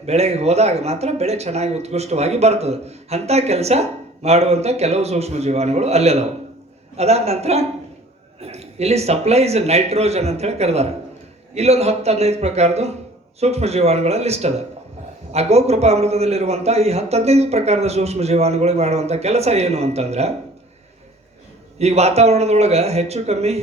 ಬೆಳೆಗೆ ಹೋದಾಗ ಮಾತ್ರ ಬೆಳೆ ಚೆನ್ನಾಗಿ ಉತ್ಕೃಷ್ಟವಾಗಿ ಬರ್ತದೆ. ಅಂಥ ಕೆಲಸ ಮಾಡುವಂಥ ಕೆಲವು ಸೂಕ್ಷ್ಮ ಜೀವಾಣುಗಳು ಅಲ್ಲಿ ಅದಾವೆ. ಅದಾದ ನಂತರ ಇಲ್ಲಿ ಸಪ್ಲೈಸ್ ನೈಟ್ರೋಜನ್ ಅಂತ ಹೇಳಿ ಕರೆದಾರೆ. ಇಲ್ಲೊಂದು 10-15 ಪ್ರಕಾರದ ಸೂಕ್ಷ್ಮ ಜೀವಾಣುಗಳ ಲಿಸ್ಟ್ ಅದ. ಆ ಗೋಕೃಪಾಮೃತದಲ್ಲಿರುವಂಥ ಈ 10-15 ಪ್ರಕಾರದ ಸೂಕ್ಷ್ಮ ಜೀವಾಣುಗಳಿಗೆ ಮಾಡುವಂಥ ಕೆಲಸ ಏನು ಅಂತಂದ್ರೆ, ಈಗ ವಾತಾವರಣದೊಳಗೆ ಹೆಚ್ಚು ಕಮ್ಮಿ